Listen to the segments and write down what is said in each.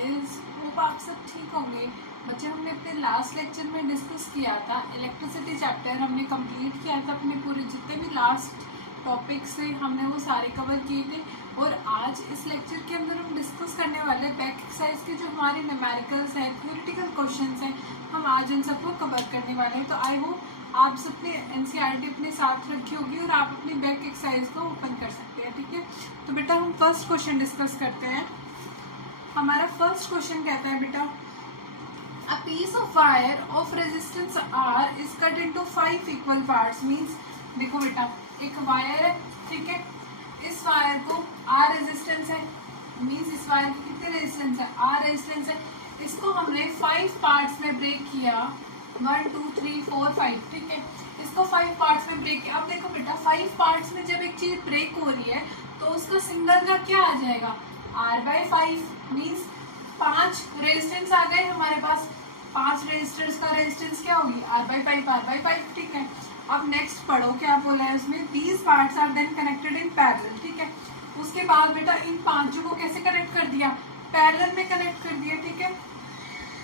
Guys, hope आप सब ठीक होंगे। बच्चे, हमने अपने लास्ट लेक्चर में डिस्कस किया था इलेक्ट्रिसिटी चैप्टर, हमने कंप्लीट किया था। अपने पूरे जितने भी लास्ट टॉपिक्स थे हमने वो सारे कवर किए थे। और आज इस लेक्चर के अंदर हम डिस्कस करने वाले बैक एक्सरसाइज के जो हमारे न्यूमेरिकल्स हैं, थ्योरेटिकल क्वेश्चंस हैं, हम आज इन सबको कवर करने वाले हैं। तो आई होप आप सबने एनसीईआरटी अपने साथ रखी होगी और आप अपनी बैक एक्सरसाइज को ओपन कर सकते हैं। ठीक है, तो बेटा हम फर्स्ट क्वेश्चन डिस्कस करते हैं। हमारा फर्स्ट क्वेश्चन कहता है बेटा, a piece of wire of resistance R is cut into 5 equal parts. Means देखो बेटा, एक वायर है, ठीक है, इस वायर को R रेजिस्टेंस है, मींस इस वायर की कितने रेजिस्टेंस है, R रेजिस्टेंस है। इसको हमने 5 पार्ट्स में ब्रेक किया, 1 2 3 4 5, ठीक है। इसको 5 पार्ट्स में ब्रेक किया। अब देखो बेटा, 5 पार्ट्स में जब एक चीज ब्रेक हो रही है तो उसका सिंगल का क्या आ जाएगा, R/5, मीन्स 5 रेजिस्टेंस आ गए हमारे पास। 5 रेजिस्टेंस का रेजिस्टेंस क्या होगी, R/5, ठीक है। अब नेक्स्ट पढ़ो क्या बोला है उसमें, these parts are then connected in parallel, ठीक है। उसके बाद बेटा इन पांचों को कैसे कनेक्ट कर दिया, पैरेलल में कनेक्ट कर दिया, ठीक है।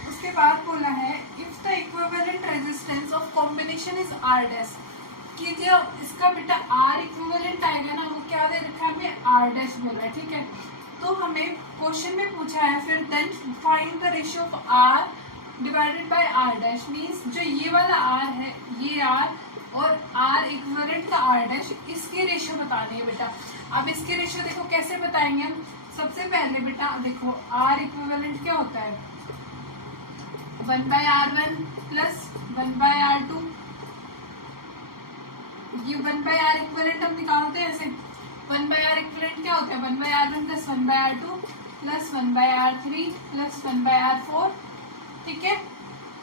उसके बाद बोला है, if the equivalent resistance of combination is R dash, कि जो इसका बेटा R इक्विवेलेंट आएगा ना, वो क्या दे रखा है हमें, R डैश बोला है, ठीक है। तो हमें क्वेश्चन में पूछा है फिर then find the ratio of R divided by R dash, means जो ये वाला R है, ये R और R इक्विवेलेंट का R डैश, इसकी रेशियो बतानी है बेटा। अब इसकी रेशियो देखो कैसे बताएंगे हम। सबसे पहले बेटा देखो, R इक्विवेलेंट क्या होता है, 1/R1 प्लस 1/R2। ये 1/R इक्विवेलेंट हम निकालते हैं ऐसे। 1/R इक्विवेलेंट क्या होता है, 1/R1 plus 1/R2 plus 1/R3 plus 1/R4, ठीक है,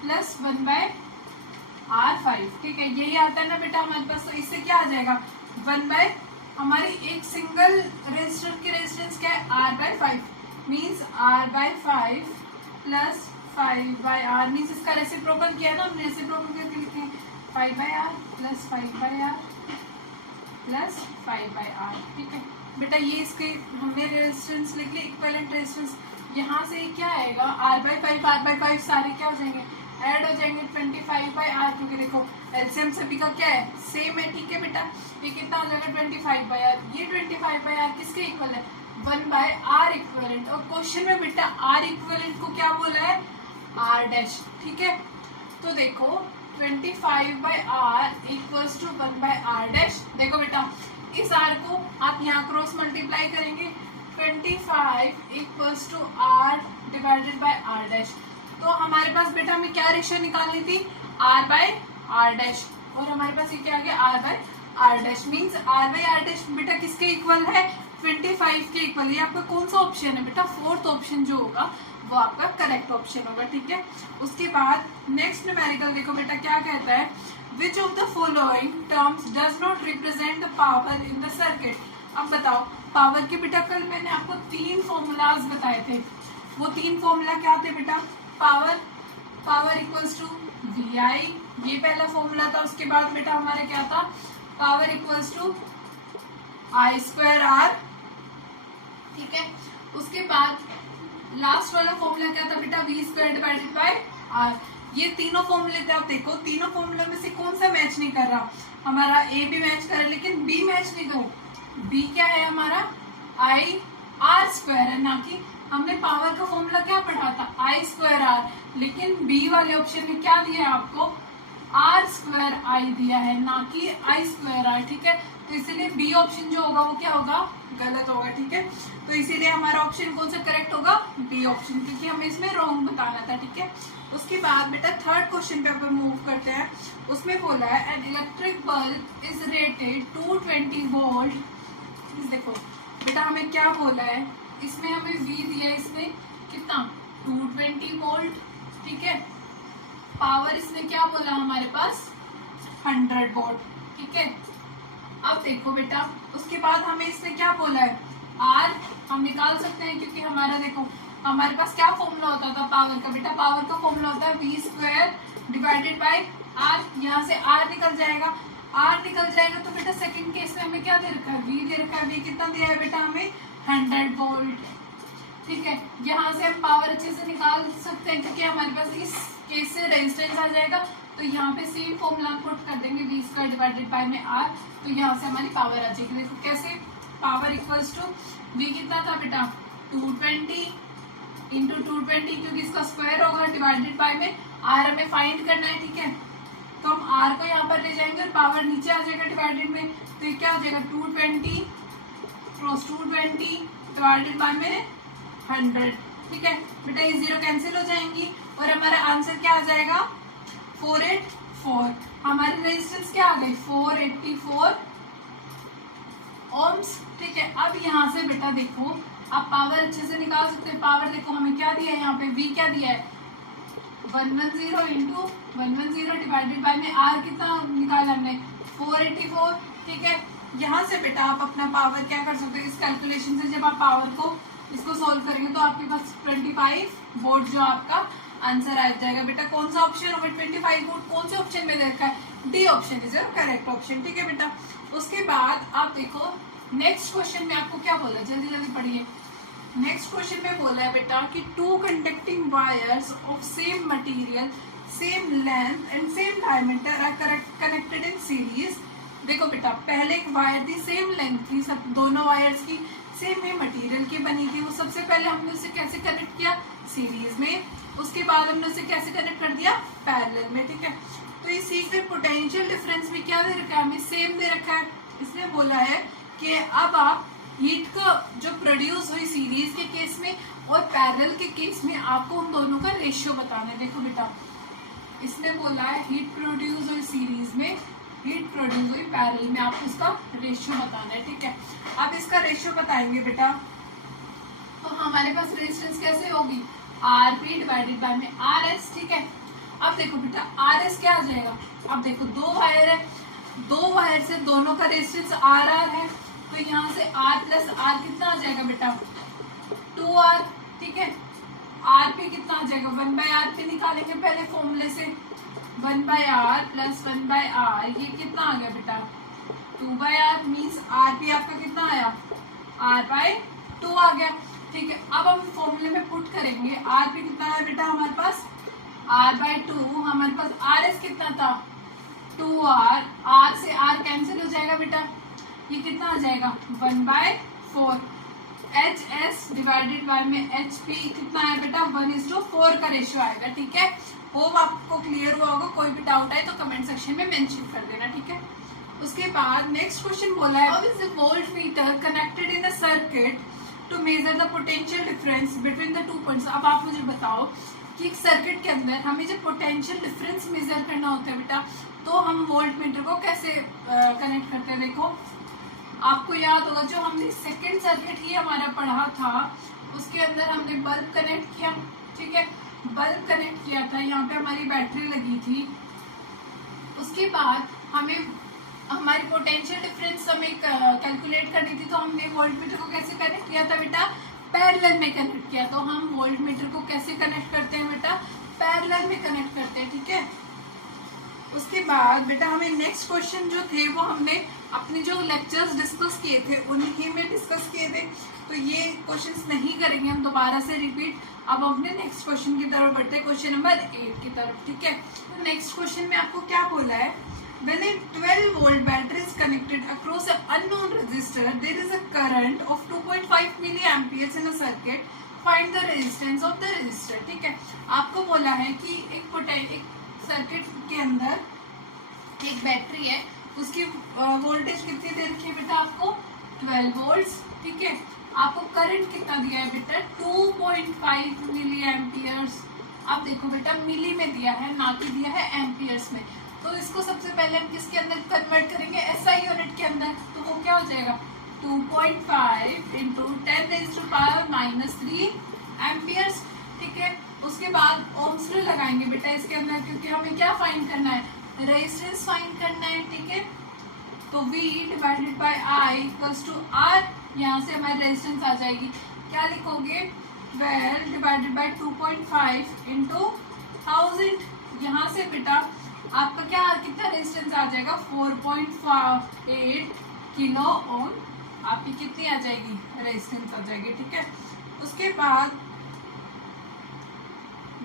प्लस 1/R5, ठीक है। यही आता है ना बेटा हमारे पास। तो इससे क्या आ जाएगा, 1 हमारी एक सिंगल रेजिस्टर की रेजिस्टेंस क्या है, R/5, means R/5 plus 5/R, means इसका रेसिप्रोकल किया ना हमने, रेसिप्रोकल करके लिखे हैं 5/R plus 5/R plus 5/R, ठीक है बेटा। ये इसके हमने रेजिस्टेंस लिख लिया, इक्विवेलेंट रेजिस्टेंस। यहाँ से क्या आएगा, R/5 सारे क्या हो जाएंगे, ऐड हो जाएंगे 25/R, क्योंकि देखो एलसीएम सभी का क्या है, सेम है, ठीक है बेटा। ये कितना हो जाएगा 25/R, ये 25/R किसके इक्वल है, 1/R इक्विवेलेंट। और क्वेश्चन में बेटा R इक्विवेलेंट को क्या बोला है, R डैश, ठीक है। तो देखो 25/R equals to 1/R dash. देखो बेटा इस R को आप यहाँ क्रॉस मल्टीप्लाई करेंगे, 25 equals to R divided by R dash. तो हमारे पास बेटा हमें क्या रेशियो निकालनी थी, R/R डैश, और हमारे पास ये क्या आ गया, R/R dash, means R/R dash बेटा किसके इक्वल है, 25 के इक्वल। ये आपका कौन सा ऑप्शन है बेटा, फोर्थ ऑप्शन जो होगा वो आपका करेक्ट ऑप्शन होगा, ठीक है। उसके बाद नेक्स्ट न्यूमेरिकल देखो बेटा क्या कहता है, which of the following terms does not represent the power in the circuit. अब बताओ पावर के बेटा, कल मैंने आपको 3 फॉर्मूलाज बताए थे। वो 3 फॉर्मूला क्या थे बेटा, पावर इक्वल्स टू VI, ये पहला फॉर्मूला था। उसके बाद बेटा हमारा क्या था, पावर इक्वल्स टू I²R, ठीक है। उसके बाद लास्ट वाला फॉर्मूला क्या था बेटा, V² डिवाइडेड बाय R। ये तीनों फॉर्मूले थे। आप देखो तीनों फॉर्मूला में से कौन सा मैच नहीं कर रहा, हमारा A भी मैच कर रहा है लेकिन B मैच नहीं करो। B क्या है हमारा, IR² है, ना कि हमने पावर का फॉर्मूला क्या पढ़ा था, I²R, लेकिन B वाले ऑप्शन में क्या दिया है आपको, R²I दिया है, ना कि I²R, ठीक है। तो इसीलिए B ऑप्शन जो होगा वो क्या होगा, गलत होगा, ठीक है। तो इसीलिए हमारा ऑप्शन कौन सा करेक्ट होगा, B ऑप्शन, क्योंकि हमें इसमें रॉन्ग बताना था, ठीक है। उसके बाद बेटा थर्ड क्वेश्चन पे अपन मूव करते हैं। उसमें बोला है an electric bulb is rated 220 volt. देखो बेटा हमें क्या बोला है, इसमें हमें V दिया है, इसमें कितना 220 वोल्ट, ठीक है। पावर इसमें क्या बोला हमारे पास 100 वोल्ट, ठीक है। अब देखो बेटा उसके बाद हमें इसमें क्या बोला है, R हम निकाल सकते हैं, क्योंकि हमारा देखो हमारे पास क्या फॉर्मूला होता था पावर का बेटा, पावर का फॉर्मूला होता है V² डिवाइडेड बाय R। यहाँ से R निकल जाएगा, R निकल जाएगा तो बेटा सेकंड केस में हमें क्या दे रखा है, V दे रखा है। V कितना दिया है बेटा हमें 100 वोल्ट, ठीक है। यहाँ से हम पावर अच्छे से निकाल सकते हैं क्योंकि हमारे पास इस केस से रेजिस्टेंस आ जाएगा। तो यहाँ पे सेम फॉर्मूला पुट कर देंगे v² डिवाइडेड बाय में r, तो यहाँ से हमारी पावर आ जाएगी। देखो कैसे, पावर इक्वल्स टू v कितना था बेटा 220 इंटू 220 क्योंकि इसका स्क्वायर होगा डिवाइडेड बाय में r हमें फाइंड करना है, ठीक है। तो हम r को यहाँ पर ले जाएंगे और पावर नीचे आ जाएगा डिवाइडेड में, तो ये क्या हो जाएगा 220 क्रॉस 220 डिवाइडेड बाय में 100, ठीक है बेटा। ये जीरो कैंसिल हो जाएंगी और हमारा आंसर क्या आ जाएगा 484। हमारी रेजिस्टेंस क्या आ गई 484 ओम्स, ठीक है। अब यहाँ से बेटा देखो आप पावर अच्छे से निकाल सकते हैं। पावर देखो हमें क्या दिया है यहाँ पे, v क्या दिया है 110 इंटू 110 डिवाइडेड बाय में r कितना निकाला हमने 484, ठीक है। यहाँ से बेटा आप अपना पावर क्या कर सकते हो, इस कैलकुलेशन से जब आप पावर को इसको सोल्व करेंगे तो आपके पास 25 वोल्ट जो आपका आंसर आ जाएगा। बेटा कौन सा ऑप्शन होगा 25 वोल्ट, कौन से ऑप्शन में देखा है, D option is your correct option, ठीक है बेटा। उसके बाद आप देखो नेक्स्ट क्वेश्चन में आपको क्या बोला, जल्दी जल्दी पढ़िए। नेक्स्ट क्वेश्चन में बोला है बेटा कि two conducting wires of same material, same length and same diameter are connected in series. देखो बेटा पहले एक वायर थी सेम लेंथ थी, सब दोनों वायर्स की सेम ही मटेरियल की बनी थी। वो सबसे पहले हमने उसे कैसे कनेक्ट किया सीरीज में, उसके बाद हमने उसे कैसे कनेक्ट कर दिया पैरेलल में, ठीक है। तो इस चीज में पोटेंशियल डिफरेंस भी क्या दे रखा है हमें, सेम दे रखा है। इसने बोला है कि अब आप हीट का जो प्रोड्यूस हुई सीरीज के केस में और पैरेलल के केस में आपको उन दोनों का रेशियो बताना है। देखो बेटा इसने बोला है हीट प्रोड्यूस हुई सीरीज में, हीट प्रोड्यूस हुई पैरेलल में, आपको उसका रेशियो बताना है, ठीक है। अब इसका रेशियो बताएंगे बेटा तो हमारे पास रेजिस्टेंस कैसे होगी RP डिवाइडेड बाय में RS, ठीक है। अब देखो बेटा RS क्या आ जाएगा, अब देखो दो वायर है, दो वायर से दोनों का रेजिस्टेंस RR है, तो यहाँ से R प्लस R कितना आ जाएगा बेटा 2R, ठीक है। RP कितना आ जाएगा 1/RP निकालेंगे पहले फॉर्मूले से, 1/R प्लस 1/R, ये कितना आ गया बेटा 2/R, मीन्स RP आपका कितना आया R/2 आ गया, ठीक है। अब हम फॉर्मूले में पुट करेंगे, RP कितना है बेटा हमारे पास R/2, हमारे पास RS कितना था 2R, R से R कैंसिल हो जाएगा बेटा, ये कितना आ जाएगा 1/4, HS डिवाइडेड बाय में HP कितना है बेटा 1:4 का रेशियो आएगा, ठीक है। होप आपको क्लियर हुआ होगा, कोई भी डाउट आए तो कमेंट सेक्शन में मेंशन कर देना, ठीक है। उसके बाद नेक्स्ट क्वेश्चन बोला है how is the voltmeter connected in a circuit to measure the potential difference between the two points. अब आप मुझे बताओ कि एक सर्किट के अंदर हमें जब पोटेंशियल डिफरेंस मेजर करना होता है बेटा तो हम वोल्टमीटर को कैसे कनेक्ट करते हैं। देखो आपको याद होगा जो हमने सेकंड सर्किट ही हमारा पढ़ा था उसके अंदर हमने बल्ब कनेक्ट किया, ठीक है, बल्ब कनेक्ट किया था, यहाँ पे हमारी बैटरी लगी थी। उसके बाद हमें हमारी पोटेंशियल डिफरेंस हमें कैलकुलेट करनी थी, तो हमने वोल्टमीटर को कैसे कनेक्ट किया था बेटा पैरेलल में कनेक्ट किया। तो हम वोल्टमीटर को कैसे कनेक्ट करते हैं बेटा पैरेलल में कनेक्ट करते हैं, ठीक है। उसके बाद बेटा हमें नेक्स्ट क्वेश्चन जो थे वो हमने अपने जो लेक्चर्स डिस्कस किए थे उन्हीं में डिस्कस किए थे, तो ये क्वेश्चंस नहीं करेंगे हम दोबारा से रिपीट। अब अपने नेक्स्ट क्वेश्चन की तरफ बढ़ते हैं, क्वेश्चन नंबर 8 की तरफ, ठीक है। तो नेक्स्ट क्वेश्चन में आपको क्या बोला है, when a 12 volt battery is connected across an unknown resistor there is a current of 2.5 milliamperes in a circuit, find the resistance of the resistor, ठीक है। आपको बोला है कि एक सर्किट के अंदर एक बैटरी है, उसकी वोल्टेज कितनी दे रखी है बेटा आपको 12 वोल्ट्स, ठीक है। आपको करंट कितना दिया है बेटा 2.5 मिली एम्पियर्स। अब देखो बेटा मिली में दिया है ना कि दिया है एम्पियर्स में, तो इसको सबसे पहले हम किसके अंदर कन्वर्ट करेंगे SI यूनिट के अंदर, तो वो क्या हो जाएगा 2.5 इंटू 10⁻³ एम्पियर्स, ठीक है। उसके बाद ओम्स लॉ लगाएंगे बेटा इसके अंदर, क्योंकि हमें क्या फाइंड करना है रेजिस्टेंस फाइंड करना है, ठीक है। तो V divided by I equals to R, यहाँ से हमारी रेजिस्टेंस आ जाएगी, क्या लिखोगे 12 डिवाइडेड बाय 2.5 इंटू 1000, यहाँ से बेटा आपका क्या कितना रेजिस्टेंस आ जाएगा 4.8 किलो ओम आपकी कितनी आ जाएगी रेजिस्टेंस आ जाएगी, ठीक है। उसके बाद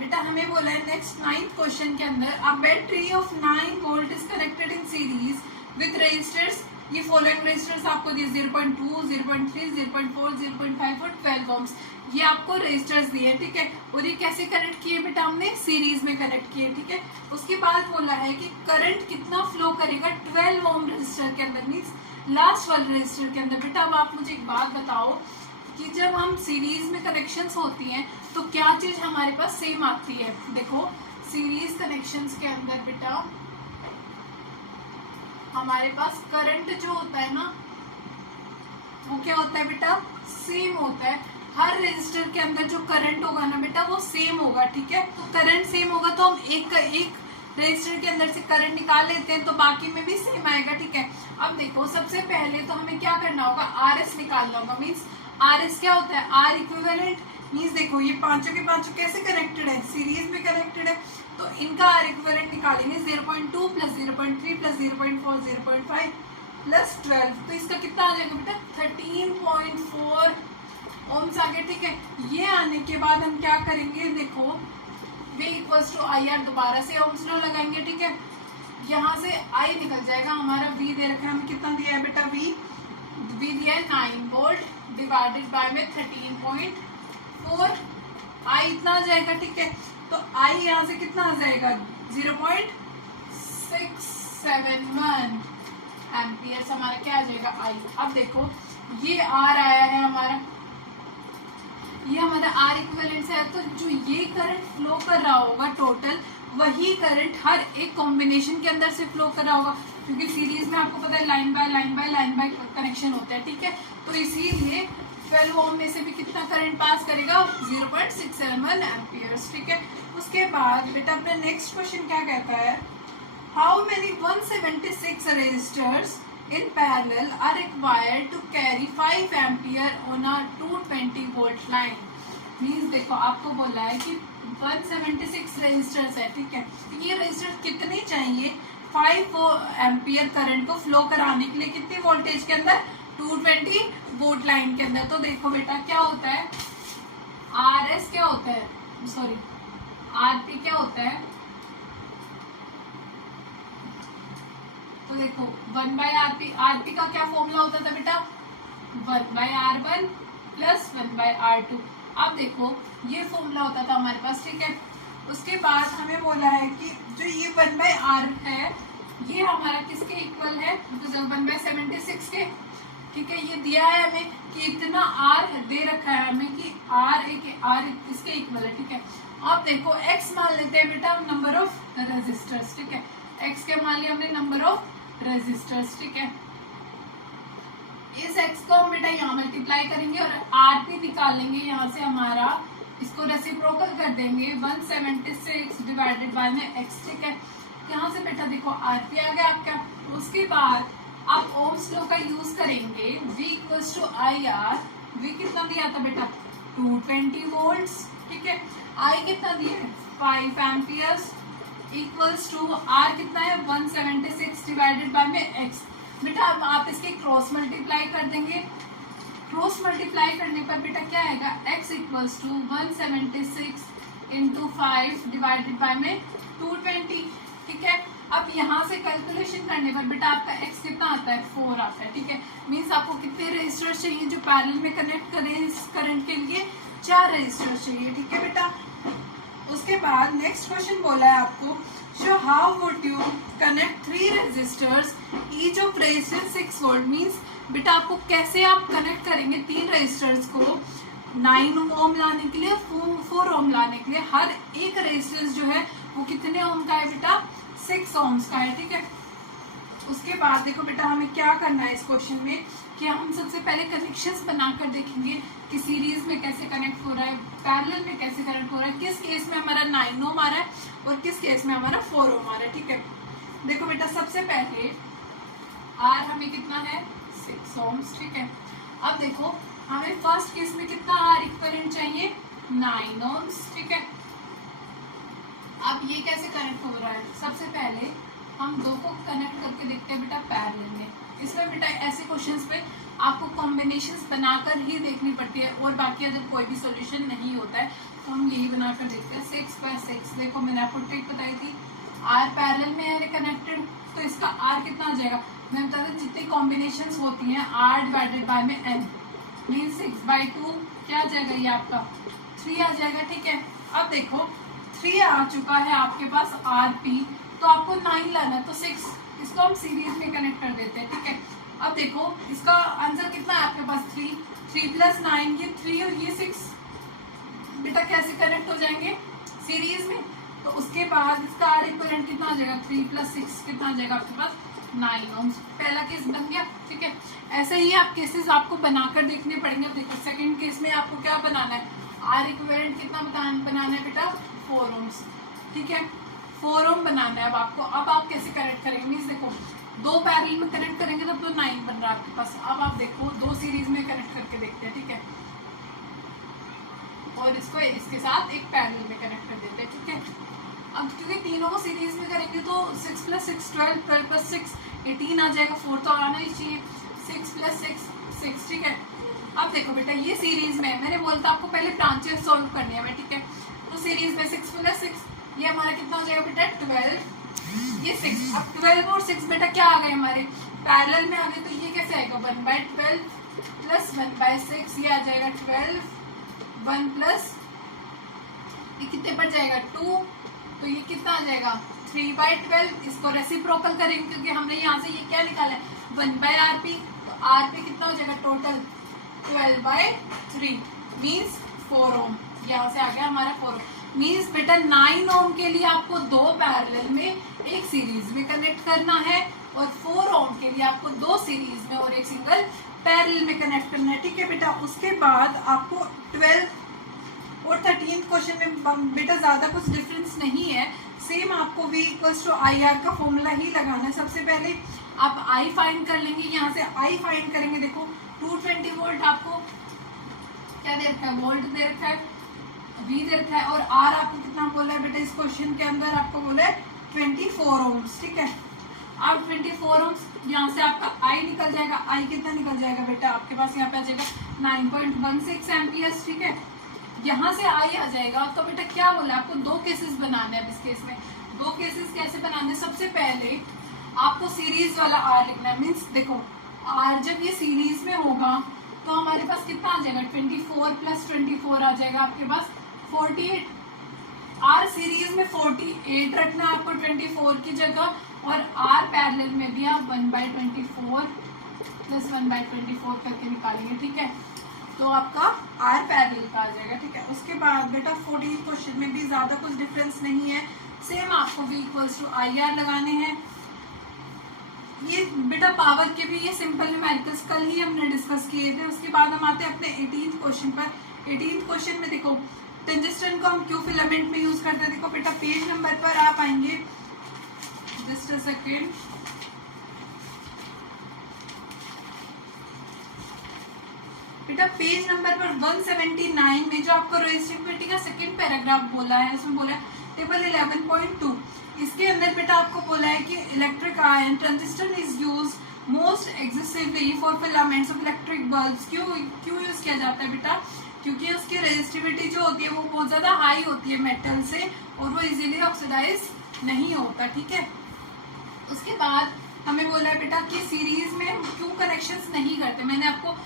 बेटा हमें बोला है नेक्स्ट 9th क्वेश्चन के अंदर a battery of 9 volt is connected in series with resistors, ये फॉलोइंग रेजिस्टर्स आपको दिए 0.2, 0.3, 0.4, 0.5 और 12 ओम्स, ये आपको रेजिस्टर्स दिए, ठीक है। और ये कैसे कनेक्ट किए बेटा, हमने सीरीज में कनेक्ट किए, ठीक है। उसके बाद बोला है कि करंट कितना फ्लो करेगा 12 ओम रेजिस्टर के अंदर, मीन्स लास्ट वाले रेजिस्टर के अंदर। बेटा अब आप मुझे एक बात बताओ कि जब हम सीरीज में कनेक्शंस होती हैं तो क्या चीज हमारे पास सेम आती है। देखो सीरीज कनेक्शंस के अंदर बेटा हमारे पास करंट जो होता है ना वो क्या होता है बेटा, सेम होता है। हर रेजिस्टर के अंदर जो करंट होगा ना बेटा वो सेम होगा, ठीक है। तो करंट सेम होगा तो हम एक रेजिस्टर के अंदर से करंट निकाल लेते हैं तो बाकी में भी सेम आएगा, ठीक है। अब देखो सबसे पहले तो हमें क्या करना होगा, आरएस निकालना होगा। मीन्स आरएस क्या होता है, आर इक्विवेलेंट। मीन्स देखो ये पांचों के पांचों कैसे कनेक्टेड है, सीरीज में कनेक्टेड है, तो इनका आर इक्विवेलेंट निकालेंगे 0.2 प्लस 0.3 प्लस 0.4 0.5 प्लस 12, तो इसका कितना आ जाएगा बेटा 13.4 ओम्स आ गया, ठीक है। ये आने के बाद हम क्या करेंगे, देखो V equals to I R, दोबारा से ओम्स लॉ लगाएंगे, ठीक है। यहाँ से I निकल जाएगा, हमारा V दे रखा है, हमें कितना दिया है बेटा, V दिया है 9 वोल्ट डिवाइडेड बाय में 13.4, I इतना आ जाएगा, ठीक है। तो I यहाँ से कितना आ जाएगा 0.671 एम्पियर्स, हमारा क्या आ जाएगा I। अब देखो ये R आया है हमारा, ये हमारा आर इक्विवेलेंट है, तो जो ये करंट फ्लो कर रहा होगा टोटल वही करंट हर एक कॉम्बिनेशन के अंदर से फ्लो कर रहा होगा, क्योंकि सीरीज में आपको पता है line by line by line by connection होता है, ठीक है। तो इसीलिए 12 ओम में से भी कितना करंट पास करेगा 0.671 एम्पियर्स, ठीक है। उसके बाद बेटा अपना नेक्स्ट क्वेश्चन क्या कहता है, how many 176 resistors in parallel are required to carry 5 ampere on a 220 volt line। Means देखो आपको बोला है कि 176 रेजिस्टर्स है, ठीक है। ये रेजिस्टर कितने चाहिए 5 एम्पियर करंट को फ्लो कराने के लिए, कितनी वोल्टेज के अंदर 220 वोल्ट लाइन के अंदर। तो देखो बेटा क्या होता है, आर एस क्या होता है, सॉरी आर पी क्या होता है, तो देखो 1/RP, आरपी का क्या फॉर्मूला होता था बेटा 1/R1 प्लस 1/R2। अब देखो ये फॉर्मूला होता था हमारे पास, ठीक है। उसके बाद हमें बोला है कि जो ये 1/R है ये हमारा किसके इक्वल है, 1/76 के, ठीक है। ये दिया है हमें कि इतना R दे रखा है हमें कि R इसके इक्वल है, ठीक है। अब देखो X मान लेते हैं बेटा नंबर ऑफ रेजिस्टर्स, ठीक है। X के मान लिया हमने नंबर ऑफ रेजिस्टर्स, ठीक है। इस x को हम बेटा यहाँ मल्टीप्लाई करेंगे और rp निकाल लेंगे, यहाँ से हमारा इसको रेसिप्रोकल कर देंगे 176 डिवाइडेड बाय में x, ठीक है। यहाँ से बेटा देखो rp आ गया आपका। उसके बाद आप ओम्स लॉ का यूज करेंगे, v equals to I R, v कितना दिया था बेटा 220 वोल्ट्स, ठीक है। I कितना दिया है 5 एम्पियर्स इक्वल्स टू R कितना है 176 डिवाइडेड बाय में x। बेटा अब आप इसके क्रॉस मल्टीप्लाई कर देंगे, क्रॉस मल्टीप्लाई करने पर बेटा क्या आएगा x equals to 176 into 5 divided by में 220, ठीक है। अब यहाँ से कैलकुलेशन करने पर बेटा आपका x कितना आता है 4 आता है, ठीक है। मीन्स आपको कितने रेजिस्टर्स चाहिए जो पैरेलल में कनेक्ट करें इस करंट के लिए, 4 रेजिस्टर्स चाहिए, ठीक है बेटा। उसके बाद नेक्स्ट क्वेश्चन बोला है आपको, show how would you connect 3 resistors each of resistance 6 volt. Means बेटा आपको कैसे आप कनेक्ट करेंगे 3 रेजिस्टर्स को 9 ओम लाने के लिए, 4 ओम लाने के लिए। हर एक रेजिस्टेंस जो है वो कितने ओम का है बेटा 6 ओम्स का है, ठीक है। उसके बाद देखो बेटा हमें क्या करना है इस क्वेश्चन में कि हम सबसे पहले कनेक्शंस बनाकर देखेंगे कि सीरीज में कैसे कनेक्ट हो रहा है, पैरेलल में कैसे कनेक्ट हो रहा है, किस केस में हमारा 9 ओम आ रहा है और किस केस में हमारा 4 ओम आ रहा है, ठीक है। देखो बेटा सबसे पहले R हमें कितना है 6 ओम्स, ठीक है। अब देखो हमें फर्स्ट केस में कितना R इक्विवेलेंट चाहिए 9 ओम्स, ठीक है। अब ये कैसे कनेक्ट हो रहा है, सबसे पहले हम दो को कनेक्ट करके देखते हैं बेटा पैरेलल में। इसमें बेटा ऐसे क्वेश्चंस पे आपको कॉम्बिनेशंस बनाकर ही देखनी पड़ती है और बाकी अगर कोई भी सॉल्यूशन नहीं होता है तो हम यही बना बनाकर देखते हैं। 6/6 देखो मैंने आपको ट्रिक बताई थी, आर पैरेलल में है कनेक्टेड, तो इसका आर कितना आ जाएगा, मैं बता दें जितनी कॉम्बिनेशंस होती हैं आर डिवाइडेड बाय में एन मीन 6/2 क्या आ जाएगा, ये आपका 3 आ जाएगा। ठीक है, अब देखो 3 आ चुका है आपके पास आर पी, तो आपको 9 लाना है, तो 6 इसको हम सीरीज में कनेक्ट कर देते हैं। ठीक है, अब देखो इसका आंसर कितना है आपके पास 3 + 9 ये 3 और ये 6 बेटा कैसे कनेक्ट हो जाएंगे सीरीज में, तो उसके बाद इसका आर इक्विवेलेंट कितना आ जाएगा 3 + 6 कितना आ जाएगा आपके पास 9 ओम। पहला केस बन गया। ठीक है, ऐसे ही आप केसेस आपको बनाकर देखने पड़ेंगे। अब देखो सेकंड केस में आपको क्या बनाना है, आर इक्विवेलेंट कितना बनाना है बेटा 4 ओम। ठीक है, 4 ओम बनाना है अब आपको। अब आप कैसे कनेक्ट करेंगे, मीन्स देखो 2 पैरेलल में कनेक्ट करेंगे तब तो 9 बन रहा है आपके पास। अब आप देखो 2 सीरीज में कनेक्ट करके देखते हैं। ठीक है, और इसको इसके साथ एक पैरेलल में कनेक्ट कर देते हैं। ठीक है, अब क्योंकि तीनों को सीरीज में करेंगे तो 6 + 6 12, 12 + 6 18 आ जाएगा, 4 तो आना ही चाहिए, 6 + 6 6। ठीक है, अब देखो बेटा ये सीरीज में मैंने बोला था आपको पहले ब्रांचेस सॉल्व करनी है। ठीक है, तो सीरीज में 6 + 6 ये हमारा कितना हो जाएगा बेटा 12, ये 6। अब 12 और 6 बेटा क्या आ गए हमारे पैरेलल में आ गए, तो ये कैसे आएगा 1/12 + 1/6 ये आ जाएगा 12, 1 प्लस ये कितने पर जाएगा 2, तो ये कितना आ जाएगा 3/12। इसको रेसिप्रोकल करेंगे क्योंकि हमने यहाँ से ये क्या निकाला है 1/RP, तो RP कितना हो जाएगा टोटल 12/3 मीन्स 4 ओम। यहाँ से आ गया हमारा 4 ओम। मीन्स बेटा 9 ओम के लिए आपको 2 पैरेलल में एक सीरीज में कनेक्ट करना है, और 4 ओम के लिए आपको 2 सीरीज में और एक सिंगल पैरेलल में कनेक्ट करना है। ठीक है बेटा, उसके बाद आपको 12 और 13 क्वेश्चन में बेटा ज्यादा कुछ डिफरेंस नहीं है, सेम आपको V = IR का फॉर्मूला ही लगाना है। सबसे पहले आप I फाइंड कर लेंगे, यहाँ से I फाइंड करेंगे। देखो 220 वोल्ट आपको क्या दे रखा है, वोल्ट दे रखा है, V दे रखा है, और R आपको कितना बोला है बेटा इस क्वेश्चन के अंदर आपको बोला है 24 ओम्स। ठीक है, अब 24 ओम्स यहाँ से आपका I निकल जाएगा। I कितना निकल जाएगा बेटा आपके पास यहाँ पे आ जाएगा 9.16 एम्पियर्स। ठीक है, यहाँ से I आ जाएगा। तो बेटा क्या बोला आपको 2 केसेस बनाने हैं। अब इस केस में 2 केसेस कैसे बनाने हैं, सबसे पहले आपको सीरीज वाला R लिखना है। मीन्स देखो R जब ये सीरीज में होगा तो हमारे पास कितना आ जाएगा 24 + 24 आ जाएगा आपके पास 48। R सीरीज में 48 रखना है आपको 24 की जगह, और R पैरेलल में भी आप 1/24 + 1/24 करके निकालेंगे। ठीक है, तो आपका R पैरेलल का आ जाएगा। ठीक है, उसके बाद बेटा 14 क्वेश्चन में भी ज्यादा कुछ डिफरेंस नहीं है, सेम आपको V = IR लगाने हैं। ये बेटा पावर के भी ये सिंपल न्यूमेरिकल्स कल ही हमने डिस्कस किए थे। उसके बाद हम आते हैं अपने 18th क्वेश्चन पर। 18th क्वेश्चन में देखो टंजिस्टन को हम क्यों फिलामेंट में यूज करते हैं। देखो बेटा पेज नंबर पर आप आएंगे, जस्ट अ सेकेंड, बेटा पेज नंबर पर 179 में जो आपको रेसिप्रोसिटी का सेकंड पैराग्राफ बोला है, इसमें बोला है टेबल 11.2, इसके अंदर बेटा आपको बोला है कि electric ion tungsten is used most excessively for filaments of electric bulbs. क्यों यूज किया जाता है बेटा, क्योंकि उसकी रेजिस्टिविटी जो होती है वो बहुत ज्यादा हाई होती है मेटल से, और वो इजीली ऑक्सीडाइज नहीं होता। ठीक है, उसके बाद हमें बोला है बेटा कि सीरीज में हम क्यों कनेक्शंस नहीं करते। मैंने आपको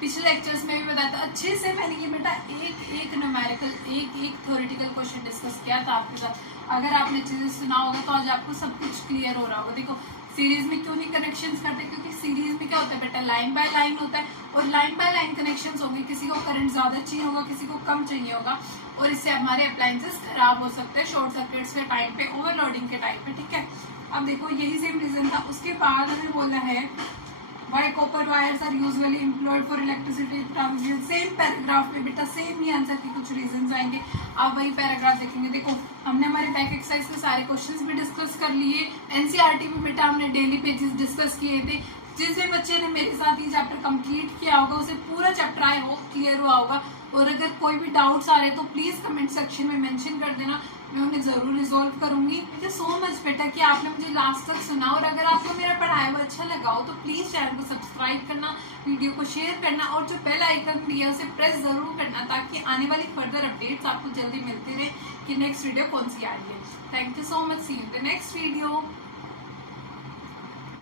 पिछले लेक्चर्स में भी बताया था अच्छे से, मैंने ये बेटा एक न्यूमेरिकल एक थ्योरेटिकल क्वेश्चन डिस्कस किया था आपके साथ। अगर आपने अच्छे से सुना होगा तो आज आपको सब कुछ क्लियर हो रहा होगा। देखो सीरीज में क्यों नहीं कनेक्शंस करते, क्योंकि सीरीज में क्या होता है बेटा लाइन बाय लाइन होता है, और लाइन बाय लाइन कनेक्शंस होंगे, किसी को करंट ज्यादा चाहिए होगा, किसी को कम चाहिए होगा, और इससे हमारे अप्लायंसेस खराब हो सकते हैं शॉर्ट सर्किट्स के टाइम पे, ओवरलोडिंग के टाइम पे। ठीक है, अब देखो यही सेम रीजन था। उसके बाद हमें बोला है why copper wires are usually employed for electricity transmission। Same paragraph में बेटा सेम ही आंसर के कुछ रीजंस आएंगे, आप वही पैराग्राफ देखेंगे। देखो हमने हमारे बैक एक्सरसाइज के सारे क्वेश्चंस भी डिस्कस कर लिए, एनसीईआरटी में बेटा हमने डेली पेजेस डिस्कस किए थे। जिस भी बच्चे ने मेरे साथ ये चैप्टर कंप्लीट किया होगा उसे पूरा चैप्टर आई होप क्लियर हुआ होगा। और अगर कोई भी डाउट्स आ रहे हैं तो प्लीज कमेंट सेक्शन में मेंशन कर देना, मैं उन्हें जरूर रिजॉल्व करूंगी। थैंक यू सो मच बेटा कि आपने मुझे लास्ट तक सुना, और अगर आपको मेरा पढ़ाया हुआ अच्छा लगा हो तो प्लीज चैनल को सब्सक्राइब करना, वीडियो को शेयर करना और जो बेल आइकन दिया उसे प्रेस जरूर करना, ताकि आने वाली फर्दर अपडेट्स आपको जल्दी मिलती रहे कि नेक्स्ट वीडियो कौन सी आ रही है। Thank you so much, see you in the next video.